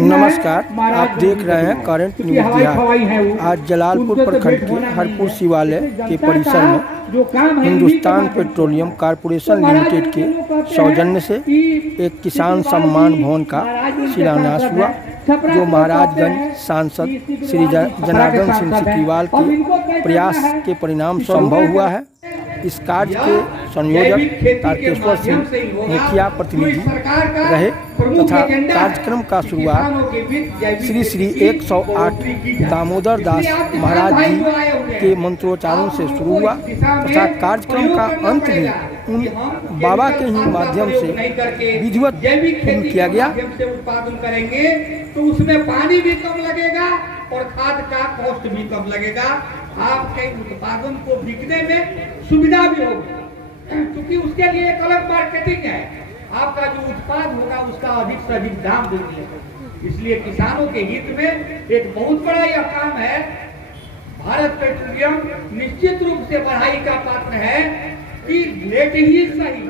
नमस्कार, आप देख रहे हैं करंट न्यूज़ बिहार। आज जलालपुर प्रखंड के हरपुर शिवालय के परिसर में हिंदुस्तान पेट्रोलियम कॉरपोरेशन लिमिटेड के सौजन्य से एक किसान सम्मान भवन का शिलान्यास हुआ, जो महाराजगंज सांसद श्री जनार्दन सिंह सिटीवाल के प्रयास के परिणाम संभव हुआ है। इस कार्य के संयोजक तारकेश्वर सिंह मुखिया प्रतिनिधि रहे तथा कार्यक्रम का शुरुआत श्री श्री 108 दामोदर दास महाराज जी के मंत्रोच्चारण से शुरू हुआ तथा कार्यक्रम का अंत भी उन बाबा के ही माध्यम से विधिवत पूर्ण किया गया। उत्पादन करेंगे तो उसमें पानी भी कम लगेगा और खाद का कॉस्ट भी कम लगेगा। आपके उत्पादन को बिकने में सुविधा भी होगी, क्योंकि उसके लिए एक अलग मार्केटिंग है। आपका जो उत्पाद होगा उसका अधिक से अधिक दाम देंगे। इसलिए किसानों के हित में एक बहुत बड़ा यह काम है। भारत पेट्रोलियम निश्चित रूप से बधाई का पात्र है कि लेट ही सही,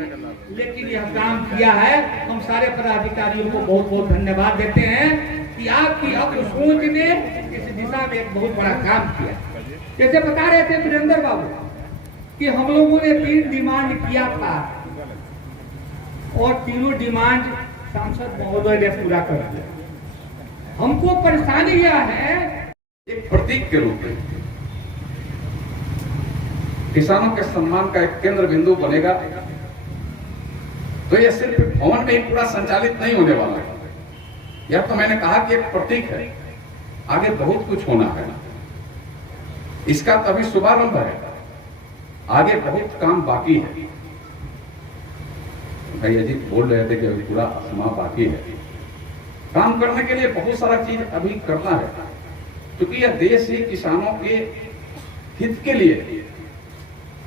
लेकिन यह काम किया है। हम सारे पदाधिकारियों को बहुत बहुत धन्यवाद देते हैं कि आपकी अक्ल सोच ने इस दिशा में एक बहुत बड़ा काम किया। जैसे बता रहे थे वीरेंद्र बाबू कि हम लोगों ने 3 डिमांड किया था और तीनों डिमांड सांसद महोदय ने पूरा कर दिया। हमको परेशानी यह है, एक प्रतीक के रूप में किसानों के सम्मान का एक केंद्र बिंदु बनेगा, तो यह सिर्फ भवन में ही पूरा संचालित नहीं होने वाला है। यह तो मैंने कहा कि एक प्रतीक है, आगे बहुत कुछ होना है। इसका तभी शुभारंभ है, आगे बहुत काम बाकी है। भैया जी बोल रहे थे कि अभी पूरा समय बाकी है। काम करने के लिए बहुत सारा चीज अभी करना है, क्योंकि यह देश ही किसानों के हित के लिए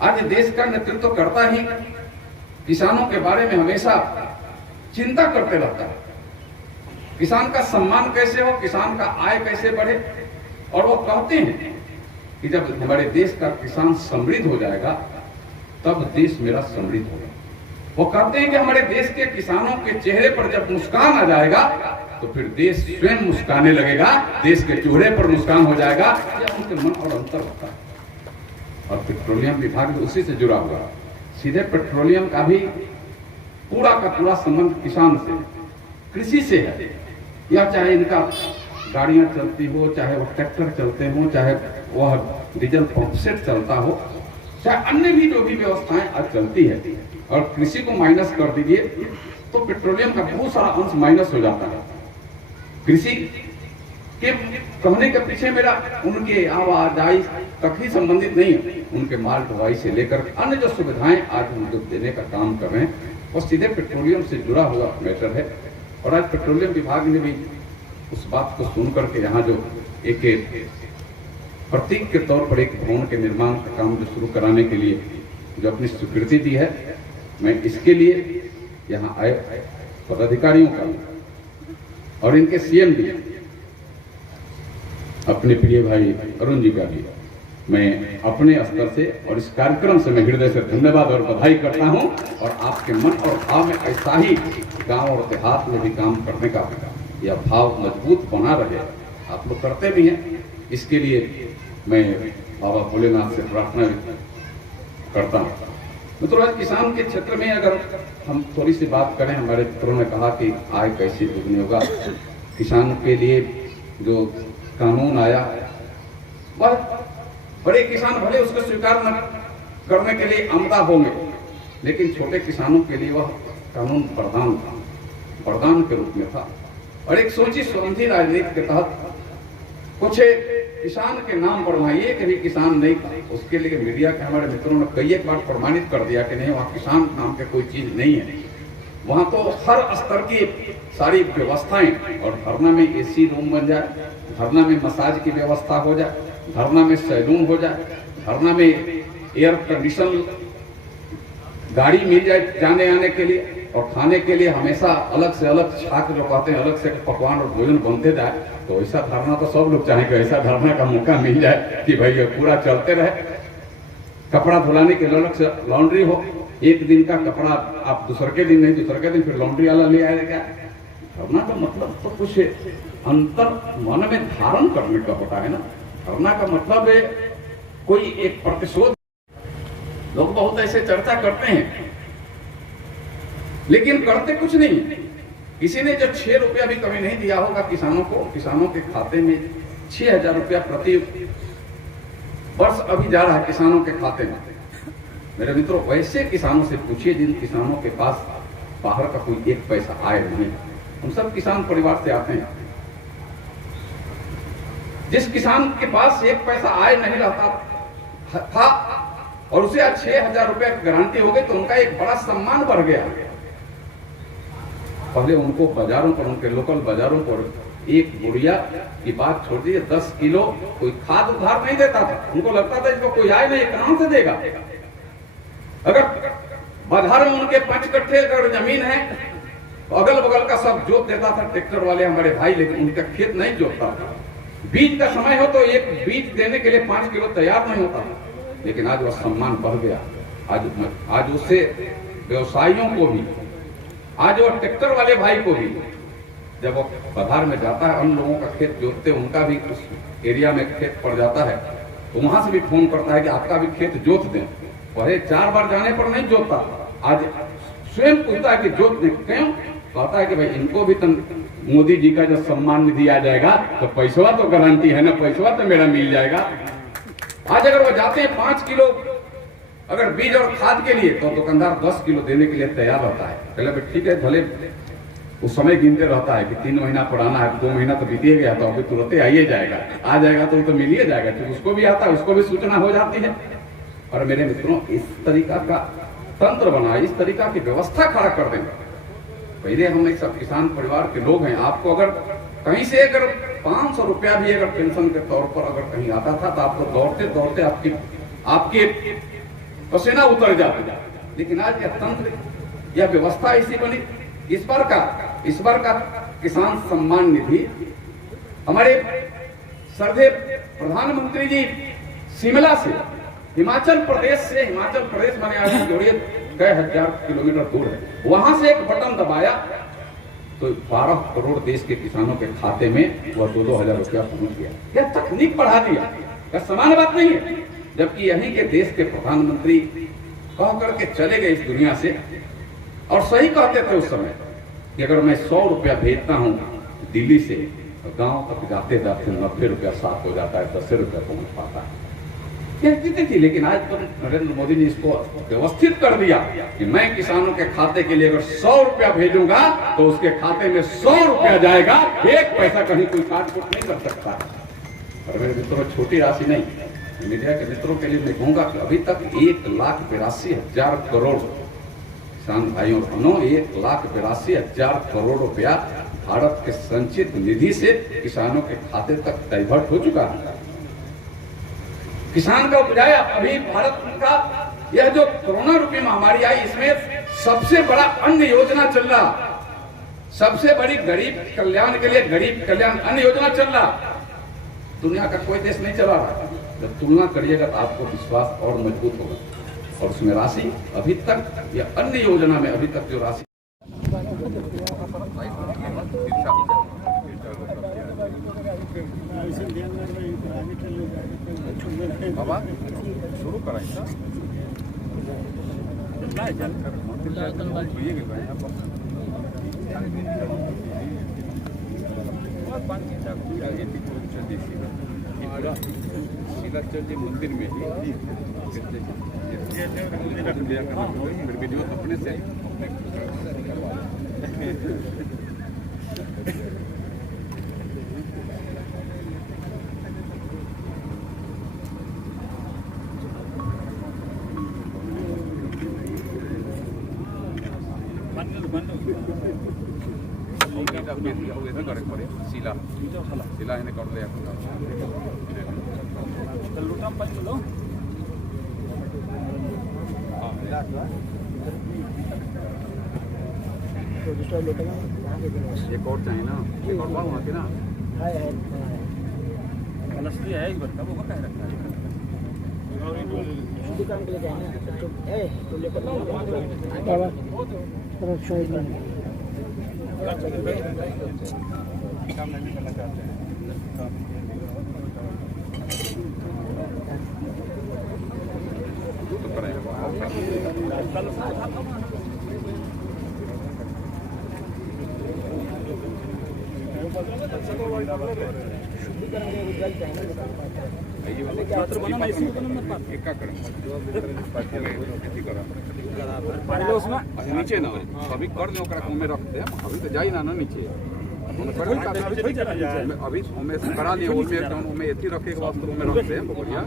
आज देश का नेतृत्व करता ही किसानों के बारे में हमेशा चिंता करते रहता है। किसान का सम्मान कैसे हो, किसान का आय कैसे बढ़े। और वो कहते हैं कि जब हमारे देश का किसान समृद्ध हो जाएगा तब देश मेरा समृद्ध होगा। वो कहते हैं कि हमारे देश के किसानों के चेहरे पर जब मुस्कान आ जाएगा तो फिर देश स्वयं मुस्काने लगेगा, देश के चेहरे पर मुस्कान हो जाएगा। यह उनके मन और अंतर होता है। और पेट्रोलियम विभाग भी उसी से जुड़ा हुआ। सीधे पेट्रोलियम का भी पूरा का पूरा संबंध किसान से, कृषि से है। या चाहे इनका गाड़ियां चलती हो, चाहे वो ट्रैक्टर चलते हो, चाहे वह डीजल पंप सेट चलता हो, चाहे अन्य भी जो भी व्यवस्थाएं आज चलती है। और कृषि को माइनस कर दीजिए तो पेट्रोलियम का बहुत सारा अंश माइनस हो जाता है। कृषि के कहने के पीछे मेरा उनके आवाजाही तक ही संबंधित नहीं है, उनके माल ढुलाई से लेकर अन्य जो सुविधाएं आज हम जो देने का काम कर रहे हैं वो सीधे पेट्रोलियम से जुड़ा हुआ मैटर है। और आज पेट्रोलियम विभाग ने भी उस बात को सुन करके यहाँ जो एक प्रतीक के तौर पर एक भवन के निर्माण का काम जो शुरू कराने के लिए जो अपनी स्वीकृति दी है, मैं इसके लिए यहाँ आए पदाधिकारियों का और इनके सीएम भी, अपने प्रिय भाई अरुण जी का भी मैं अपने स्तर से और इस कार्यक्रम से मैं हृदय से धन्यवाद और बधाई करता हूं। और आपके मन और भाव में ऐसा ही गांव और देहात में भी काम करने का यह भाव मजबूत बना रहे, आप लोग करते भी हैं। इसके लिए मैं बाबा भोलेनाथ से प्रार्थना करता हूँ। मित्रों, आज किसान के क्षेत्र में अगर हम थोड़ी सी बात करें, हमारे मित्रों ने कहा कि आय कैसे दुगनी होगा। किसान के लिए जो कानून आया, बड़े किसान भले उसको स्वीकार न करने के लिए आमदा होंगे, लेकिन छोटे किसानों के लिए वह कानून वरदान था, वरदान के रूप में था। और एक सोची समझी राजनीति के तहत कुछ किसान के नाम पर वहां एक भी किसान नहीं था। उसके लिए मीडिया के हमारे मित्रों ने कई एक बार प्रमाणित कर दिया कि नहीं, वहाँ किसान नाम के कोई चीज नहीं है। वहां तो हर स्तर की सारी व्यवस्थाएं, और धरना में एसी रूम बन जाए, धरना में मसाज की व्यवस्था हो जाए, धरना में सैलून हो जाए, धरना में एयर कंडीशन गाड़ी मिल जाए जाने आने के लिए, और खाने के लिए हमेशा अलग से अलग छात्र जो कहते हैं अलग से पकवान और भोजन बनते जाए। तो ऐसा धरना तो सब लोग चाहेंगे, ऐसा धरना का मौका मिल जाए कि भाई ये पूरा चलते रहे। कपड़ा धुलाने के लिए अलग से लॉन्ड्री हो, एक दिन का कपड़ा आप दूसरे के दिन नहीं, दूसरे के दिन फिर लॉन्ड्री वाला ले आएगा। धरना का मतलब तो कुछ अंतर मन में धारण करने का होता है ना। धरना का मतलब है कोई एक प्रतिशोध। लोग बहुत ऐसे चर्चा करते हैं लेकिन करते कुछ नहीं। किसी ने जो 6 रुपया भी कभी नहीं दिया होगा किसानों को, किसानों के खाते में 6,000 रुपया प्रति वर्ष अभी जा रहा है किसानों के खाते में। मेरे मित्रों, वैसे किसानों से पूछिए जिन किसानों के पास बाहर का कोई एक पैसा आए नहीं। हम सब किसान परिवार से आते हैं। जिस किसान के पास एक पैसा आए नहीं रहता था और उसे आज 6,000 रुपया की गारंटी हो गई तो उनका एक बड़ा सम्मान बढ़ गया। पहले उनको बाजारों पर, उनके लोकल बाजारों पर एक बुढ़िया की बात छोड़ दीजिए, 10 किलो कोई खाद उधार नहीं देता था। उनको लगता था इसको कोई आए नहीं, कहां से देगा। अगर बाजार में उनके 5 कट्ठे अगर जमीन है तो अगल बगल का सब जोत देता था ट्रैक्टर वाले हमारे भाई, लेकिन उनका खेत नहीं जोतता था। बीज का समय हो तो एक बीज देने के लिए 5 किलो तैयार नहीं होता था। लेकिन आज वह सम्मान बढ़ गया। आज उससे व्यवसायियों को भी, आज वो ट्रैक्टर वाले भाई को भी, जब वो बाजार में जाता है उन लोगों का खेत जोतते, उनका भी उस एरिया में खेत पड़ जाता है तो वहां से भी फोन करता है कि आपका भी खेत जोत दें। पहले 4 बार जाने पर नहीं जोतता, आज स्वयं पूछता है कि जोत दें। क्यों? कहता है कि भाई इनको भी तो मोदी जी का जब सम्मान निधि आ जाएगा तो पैसवा तो गारंटी है ना, पैसवा तो मेरा मिल जाएगा। आज अगर वो जाते हैं 5 किलो अगर बीज और खाद के लिए तो दुकानदार 10 किलो देने के लिए तैयार रहता है। पहले भी ठीक है, भले उस समय गिनते रहता है कि 3 महीना पुराना है, 2 महीना तो बीत गया तो अभी तुरंत आइए जाएगा, आ जाएगा तो मिल ही जाएगा। तो उसको भी आता है, उसको भी सूचना हो जाती है। और मेरे मित्रों, इस तरीका का तंत्र बना, इस तरीका की व्यवस्था खड़ा कर देंगे। पहले हम एक सब किसान परिवार के लोग हैं। आपको अगर कहीं से अगर 500 रुपया भी अगर पेंशन के तौर पर अगर कहीं आता था तो आपको दौड़ते दौड़ते आपके पसीना उतर जाता। लेकिन आज यह तंत्र, यह व्यवस्था ऐसी बनी। इस बार का किसान सम्मान निधि हमारे श्रद्धेय प्रधानमंत्री जी शिमला से, हिमाचल प्रदेश माने आज जोड़िए कई हजार किलोमीटर दूर है, वहां से एक बटन दबाया तो 12 करोड़ देश के किसानों के खाते में वह 2-2 हजार रुपया पहुंच गया। यह तकनीक बढ़ा दिया, यह सामान्य बात नहीं है। जबकि यहीं के देश के प्रधानमंत्री कह करके चले गए इस दुनिया से और सही कहते थे उस समय कि अगर मैं 100 रुपया भेजता हूं दिल्ली से तो गांव तक जाते जाते 90 रुपया साफ हो जाता है, 10 रुपया पहुंच पाता है। यह स्थिति थी। लेकिन आज तो नरेंद्र मोदी ने इसको व्यवस्थित कर दिया कि मैं किसानों के खाते के लिए अगर 100 रुपया भेजूंगा तो उसके खाते में 100 रुपया जाएगा, 1 पैसा कहीं कोई काट-कूट नहीं कर सकता। और मेरे मित्रों, छोटी राशि नहीं, मीडिया के मित्रों के लिए मैं कहूंगा कि अभी तक 1,82,000 करोड़ किसान भाइयों बहनों, 1,82,000 करोड़ रुपया भारत के संचित निधि से किसानों के खाते तक डाइवर्ट हो चुका है। किसान का उपजाया अभी भारत का यह जो कोरोना रूपी महामारी आई, इसमें सबसे बड़ा अन्न योजना चल रहा, सबसे बड़ी गरीब कल्याण के लिए गरीब कल्याण अन्न योजना चल रहा। दुनिया का कोई देश नहीं चला रहा। जब तुलना करिएगा तो आपको विश्वास और मजबूत होगा। और उसमें राशि अभी तक यह अन्न योजना में अभी तक जो राशि बाबा शुरू करायचं मंदिर में वीडियो अपने से शिला एने कर ले एक और चाहिए ना, एक और बात होती ना कलस्ट्री है, एक बार वो कह रखा है दुकान के लिए जाना तो लेकर नीचे ना अभी कर दो में रख दे अभी तो जाई ना नीचे अभी हमें करा लिए में एथी रखे के वास्ते में रख दे बढ़िया